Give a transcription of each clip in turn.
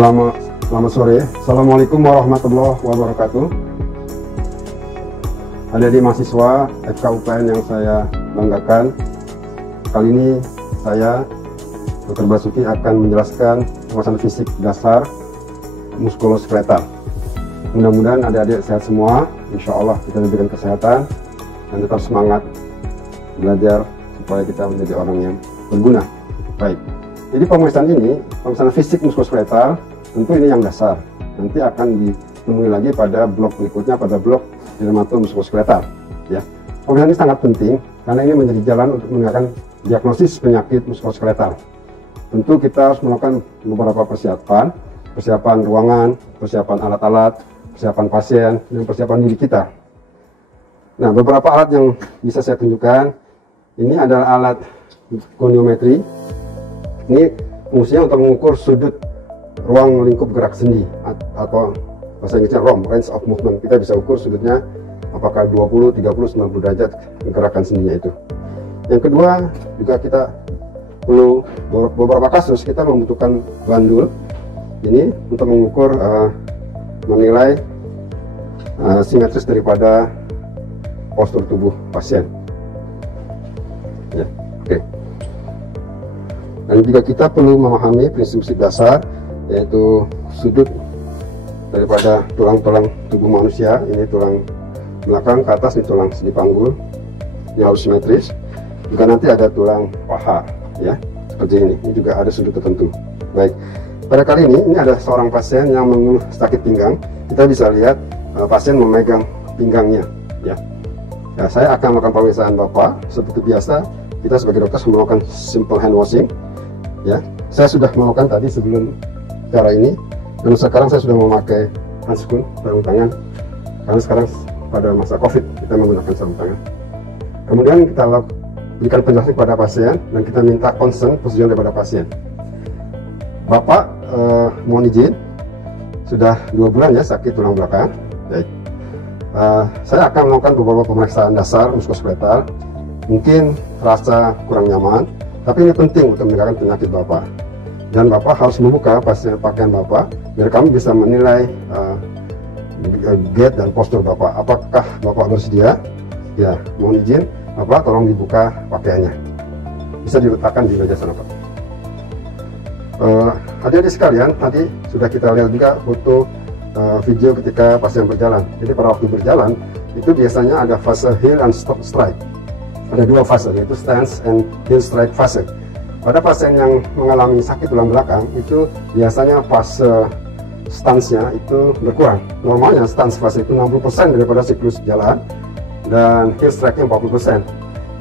Selamat sore. Assalamualaikum warahmatullahi wabarakatuh. Adik-adik mahasiswa FKUPN yang saya banggakan, kali ini saya Dr. Basuki akan menjelaskan penguasaan fisik dasar muskuloskeletal. Mudah-mudahan adik-adik sehat semua. Insya Allah kita diberikan kesehatan dan tetap semangat belajar supaya kita menjadi orang yang berguna. Baik. Jadi pemeriksaan fisik muskuloskeletal tentu ini yang dasar. Nanti akan ditemui lagi pada blok berikutnya, pada blok dermatomuskuloskeletal. Ya, pemeriksaan ini sangat penting karena ini menjadi jalan untuk menegakkan diagnosis penyakit muskuloskeletal. Tentu kita harus melakukan beberapa persiapan ruangan, persiapan alat-alat, persiapan pasien, dan persiapan diri kita. Nah, beberapa alat yang bisa saya tunjukkan, ini adalah alat goniometri. Ini fungsinya untuk mengukur sudut ruang lingkup gerak sendi atau bahasa Inggrisnya ROM, range of movement. Kita bisa ukur sudutnya apakah 20, 30, 90 derajat gerakan sendinya itu. Yang kedua, juga kita perlu beberapa kasus kita membutuhkan bandul ini untuk mengukur menilai simetris daripada postur tubuh pasien. Ya, oke. Dan juga kita perlu memahami prinsip-prinsip dasar, yaitu sudut daripada tulang-tulang tubuh manusia. Ini tulang belakang ke atas, ini tulang sendi panggul, ini harus simetris. Juga nanti ada tulang paha, ya, seperti ini. Ini juga ada sudut tertentu. Baik, pada kali ini ada seorang pasien yang mengeluh sakit pinggang. Kita bisa lihat pasien memegang pinggangnya, ya. Ya, saya akan melakukan pemeriksaan Bapak seperti biasa. Kita sebagai dokter melakukan simple hand washing. Ya, saya sudah melakukan tadi sebelum cara ini, dan sekarang saya sudah memakai handscoon, sarung tangan, karena sekarang pada masa COVID kita menggunakan sarung tangan. Kemudian kita berikan penjelasan kepada pasien dan kita minta concern persetujuan daripada pasien. Bapak mohon izin, sudah 2 bulan ya sakit tulang belakang. Baik. Saya akan melakukan beberapa pemeriksaan dasar muskuloskeletal. Mungkin terasa kurang nyaman, tapi ini penting untuk menegakkan penyakit Bapak. Dan Bapak harus membuka pakaian Bapak biar kami bisa menilai gait dan postur Bapak. Apakah Bapak bersedia? Ya, mohon izin, Bapak tolong dibuka pakaiannya. Bisa diletakkan di meja sana, Pak. Adik-adik sekalian, tadi sudah kita lihat juga foto video ketika pasien berjalan. Jadi pada waktu berjalan itu biasanya ada fase heel and strike. Ada 2 fase, yaitu stance and heel strike fase. Pada pasien yang mengalami sakit tulang belakang itu biasanya fase stance-nya itu berkurang. Normalnya stance fase itu 60% daripada siklus jalan dan heel strike-nya 40%.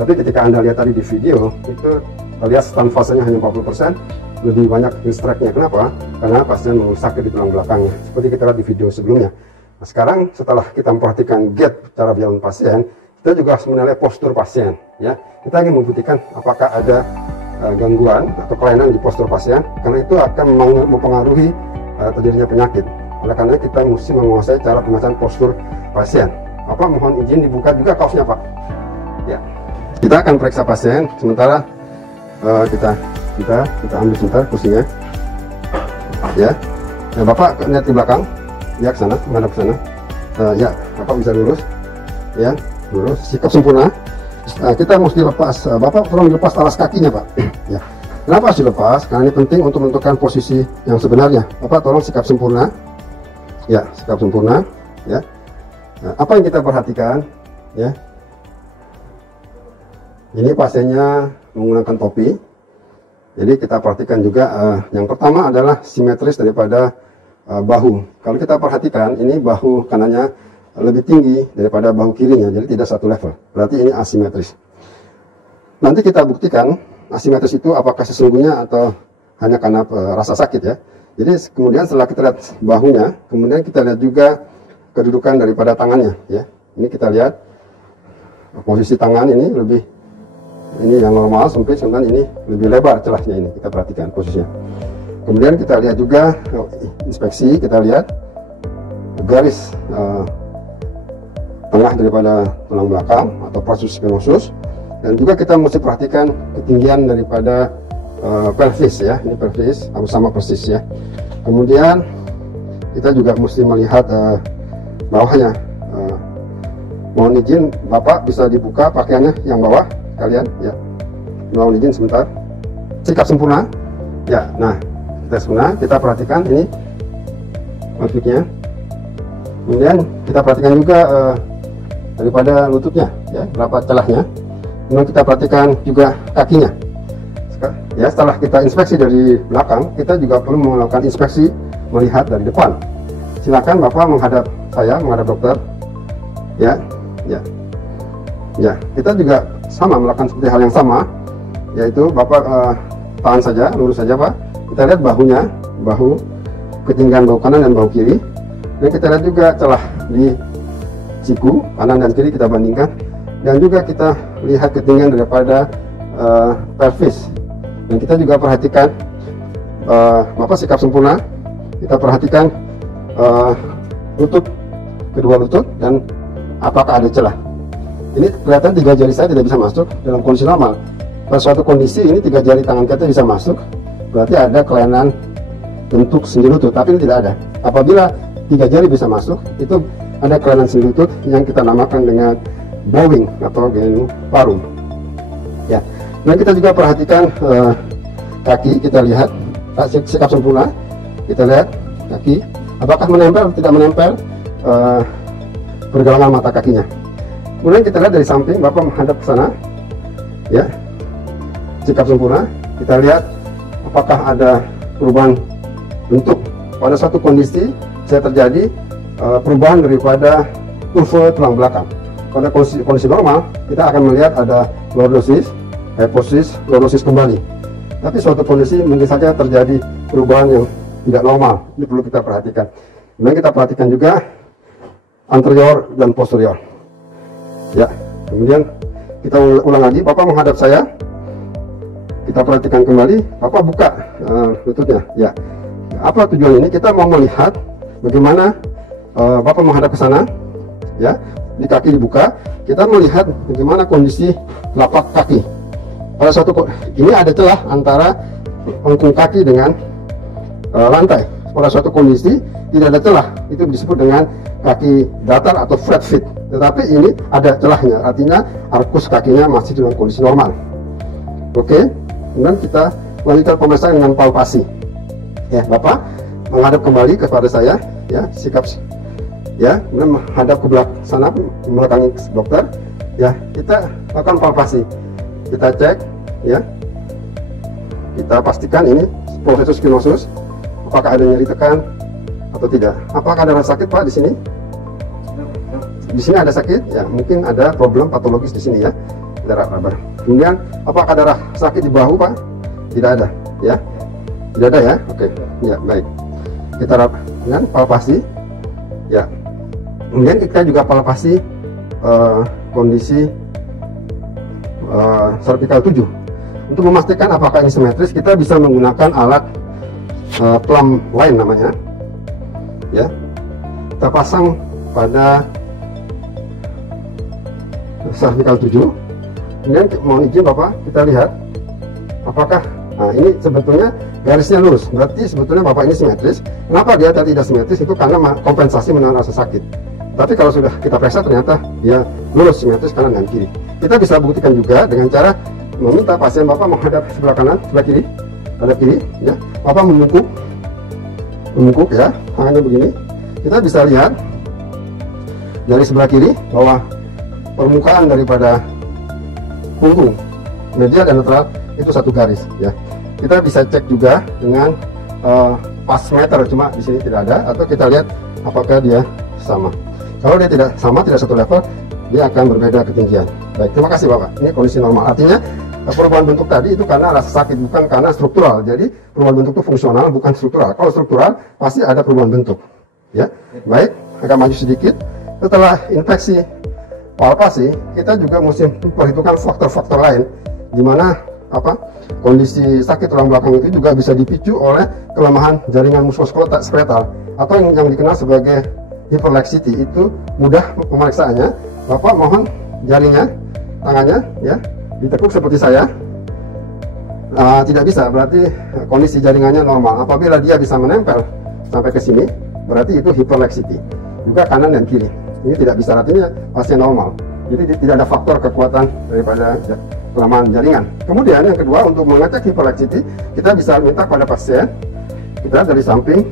Tapi ketika Anda lihat tadi di video itu lihat stance fasenya hanya 40%, lebih banyak heel strike-nya. Kenapa? Karena pasien sakit di tulang belakangnya. Seperti kita lihat di video sebelumnya. Nah, sekarang setelah kita memperhatikan gait cara berjalan pasien, kita juga harus menilai postur pasien. Ya, kita ingin membuktikan apakah ada gangguan atau kelainan di postur pasien, karena itu akan mempengaruhi terjadinya penyakit. Oleh karena kita mesti menguasai cara pemeriksaan postur pasien. Bapak mohon izin dibuka juga kaosnya, Pak. Ya, kita akan periksa pasien. Sementara kita ambil sebentar kursinya. Ya, Bapak lihat di belakang, ya ke sana, menghadap ke sana. Ya, Bapak bisa lurus. Ya, lurus, sikap sempurna. Kita mesti lepas, Bapak tolong dilepas alas kakinya, Pak. Ya. Kenapa harus dilepas? Karena ini penting untuk menentukan posisi yang sebenarnya. Bapak tolong sikap sempurna. Ya, sikap sempurna. Ya. Nah, apa yang kita perhatikan? Ya. Ini pasiennya menggunakan topi. Jadi kita perhatikan juga yang pertama adalah simetris daripada bahu. Kalau kita perhatikan, ini bahu kanannya lebih tinggi daripada bahu kirinya, jadi tidak satu level. Berarti ini asimetris. Nanti kita buktikan asimetris itu apakah sesungguhnya atau hanya karena rasa sakit, ya. Jadi kemudian setelah kita lihat bahunya, kemudian kita lihat juga kedudukan daripada tangannya, ya. Ini kita lihat posisi tangan ini yang normal sempit, sedangkan ini lebih lebar celahnya, ini kita perhatikan posisinya. Kemudian kita lihat juga inspeksi, kita lihat garis tengah daripada tulang belakang atau plexus spinosus, dan juga kita mesti perhatikan ketinggian daripada pelvis, ya. Ini pelvis sama persis, ya. Kemudian kita juga mesti melihat bawahnya. Mohon izin Bapak bisa dibuka pakaiannya yang bawah kalian ya. Mohon izin sebentar. Sikap sempurna ya. Nah, kita sempurna, kita perhatikan ini outfitnya. Kemudian kita perhatikan juga daripada lututnya ya, berapa celahnya. Kemudian kita perhatikan juga kakinya ya. Setelah kita inspeksi dari belakang, kita juga perlu melakukan inspeksi melihat dari depan. Silakan Bapak menghadap saya, menghadap dokter ya. Ya, kita juga sama melakukan seperti hal yang sama, yaitu Bapak tahan saja, lurus saja Pak. Kita lihat bahunya, bahu, ketinggian bahu kanan dan bahu kiri. Dan kita lihat juga celah di siku kanan dan kiri, kita bandingkan. Dan juga kita lihat ketinggian daripada pelvis. Dan kita juga perhatikan Bapak sikap sempurna. Kita perhatikan lutut, kedua lutut, dan apakah ada celah. Ini kelihatan 3 jari saya tidak bisa masuk dalam kondisi normal. Pada suatu kondisi ini 3 jari tangan kita bisa masuk, berarti ada kelainan bentuk sendi lutut, tapi ini tidak ada. Apabila 3 jari bisa masuk, itu ada kelainan sendi lutut yang kita namakan dengan bowing atau genu parum. Ya. Dan kita juga perhatikan kaki, kita lihat sikap sempurna. Kita lihat kaki, apakah menempel atau tidak menempel pergelangan mata kakinya. Kemudian kita lihat dari samping, Bapak menghadap ke sana ya, sikap sempurna. Kita lihat apakah ada perubahan bentuk. Pada suatu kondisi saya terjadi perubahan daripada kurva tulang belakang. Pada kondisi normal kita akan melihat ada lordosis, hyposis, lordosis kembali. Tapi suatu kondisi mungkin saja terjadi perubahan yang tidak normal. Ini perlu kita perhatikan. Kemudian kita perhatikan juga anterior dan posterior ya. Kemudian kita ulang lagi, Bapak menghadap saya, kita perhatikan kembali, Bapak buka lututnya ya. Apa tujuan ini? Kita mau melihat bagaimana Bapak menghadap ke sana ya, di kaki dibuka, kita melihat bagaimana kondisi telapak kaki. Pada suatu ini ada celah antara lengkung kaki dengan lantai. Pada suatu kondisi tidak ada celah, itu disebut dengan kaki datar atau flat feet. Tetapi ini ada celahnya, artinya arkus kakinya masih dalam kondisi normal. Oke, kemudian kita lanjutkan pemeriksaan dengan palpasi. Ya, Bapak menghadap kembali kepada saya, ya, sikap, ya, kemudian menghadap ke belakang sana, melakukan dokter, ya, kita lakukan palpasi. Kita cek, ya, kita pastikan ini proses spinosus, apakah ada nyeri tekan atau tidak. Apakah ada rasa sakit Pak di sini? Di sini ada sakit, ya, mungkin ada problem patologis di sini ya, darah raba. Kemudian apakah ada sakit di bahu Pak? Tidak ada, ya, tidak ada ya. Oke, ya, baik. Kita lakukan palpasi, ya. Kemudian kita juga palpasi kondisi cervical 7. Untuk memastikan apakah ini simetris, kita bisa menggunakan alat plumb line namanya, ya. Kita pasang pada cervical 7. Kemudian mohon izin Bapak, kita lihat apakah, nah ini sebetulnya garisnya lurus, berarti sebetulnya Bapak ini simetris. Kenapa dia tidak simetris? Itu karena kompensasi menahan rasa sakit. Tapi kalau sudah kita periksa ternyata dia lurus simetris kanan dan kiri. Kita bisa buktikan juga dengan cara meminta pasien Bapak menghadap sebelah kanan, sebelah kiri, hadap kiri, ya. Bapak memungkuk ya, tangannya begini. Kita bisa lihat dari sebelah kiri bahwa permukaan daripada punggung, medial dan lateral itu satu garis, ya. Kita bisa cek juga dengan pas meter, cuma di sini tidak ada, atau kita lihat apakah dia sama. Kalau dia tidak sama, tidak satu level, dia akan berbeda ketinggian. Baik, terima kasih Bapak. Ini kondisi normal. Artinya perubahan bentuk tadi itu karena rasa sakit, bukan karena struktural. Jadi perubahan bentuk itu fungsional, bukan struktural. Kalau struktural pasti ada perubahan bentuk. Ya, baik. Agak maju sedikit. Setelah infeksi palpasi, kita juga mesti memperhitungkan faktor-faktor lain, di mana kondisi sakit tulang belakang itu juga bisa dipicu oleh kelemahan jaringan muskuloskeletal atau yang dikenal sebagai hyperlaxity. Itu mudah pemeriksaannya. Bapak mohon jarinya, tangannya, ya, ditekuk seperti saya. Tidak bisa, berarti kondisi jaringannya normal. Apabila dia bisa menempel sampai ke sini, berarti itu hyperlaxity. Juga kanan dan kiri. Ini tidak bisa, artinya pasien normal. Jadi tidak ada faktor kekuatan daripada kelemahan jaringan. Kemudian yang kedua, untuk mengecek hyperlaxity, kita bisa minta pada pasien, kita dari samping.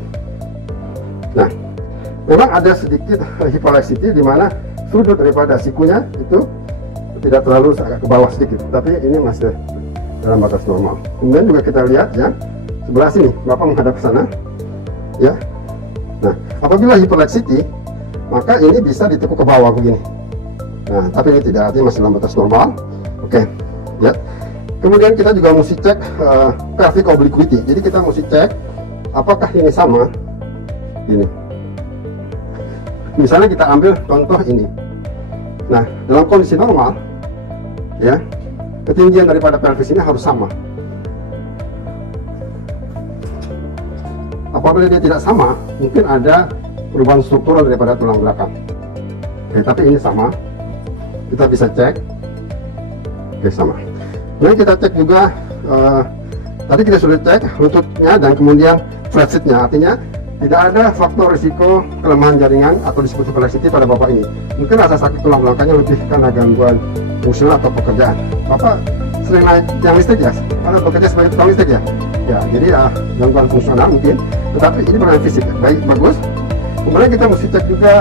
Nah, memang ada sedikit hyperlaxity di mana sudut daripada sikunya itu tidak terlalu agak ke bawah sedikit, tapi ini masih dalam batas normal. Kemudian juga kita lihat ya, sebelah sini, Bapak menghadap ke sana, ya. Nah, apabila hyperlaxity, maka ini bisa ditekuk ke bawah begini. Nah, tapi ini tidak, artinya masih dalam batas normal. Oke, ya. Kemudian kita juga mesti cek pelvic obliquity. Jadi kita mesti cek apakah ini sama. Ini. Misalnya kita ambil contoh ini. Nah, dalam kondisi normal, ya, ketinggian daripada pelvis ini harus sama. Apabila dia tidak sama, mungkin ada perubahan struktural daripada tulang belakang. Oke, tapi ini sama. Kita bisa cek. Oke, sama. Nah, kita cek juga tadi kita sudah cek lututnya dan kemudian flat seat-nya, artinya tidak ada faktor risiko kelemahan jaringan atau disebut hyperlaxity pada Bapak ini. Mungkin rasa sakit tulang belakangnya lebih karena gangguan fungsional atau pekerjaan. Bapak sering naik tiang listrik ya? Karena bekerja sebagai tukang listrik ya? Ya, jadi gangguan fungsional mungkin, tetapi ini bermain fisik. Baik, bagus. Kemudian kita mesti cek juga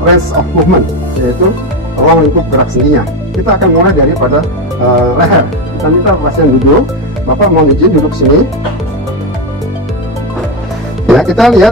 range of movement, yaitu ruang lingkup gerak sendinya. Kita akan mulai daripada leher. Kita minta pasien duduk. Bapak mau izin duduk sini. Ya, kita lihat